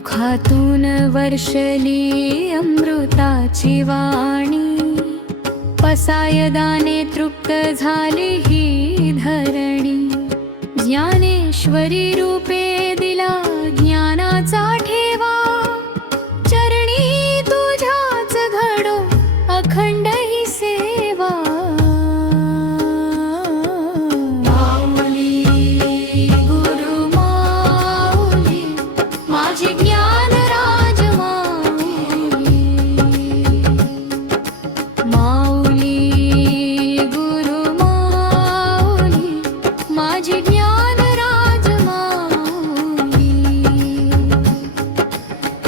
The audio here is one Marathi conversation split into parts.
मुखातून वर्षली अमृताची वाणी, पसायदाने तृप्त झाली ही धरणी। ज्ञानेश्वरी रूपे दिला ज्ञानाचा ठेवा, चरणी तुझ्याच घडो अखंड ही सेवा। माऊली गुरु माऊली, माझी ज्ञान राज माऊली। माऊली गुरु माऊली, माझी ज्ञान राज माऊली।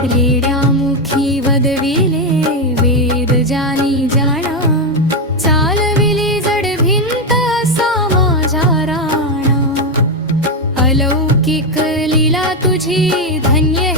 रेड्यामुखी वदविले वेद जानी जाणा, चालविली जड भिंत असा माझा राणा। अलौकिक लीला तुझी धन्य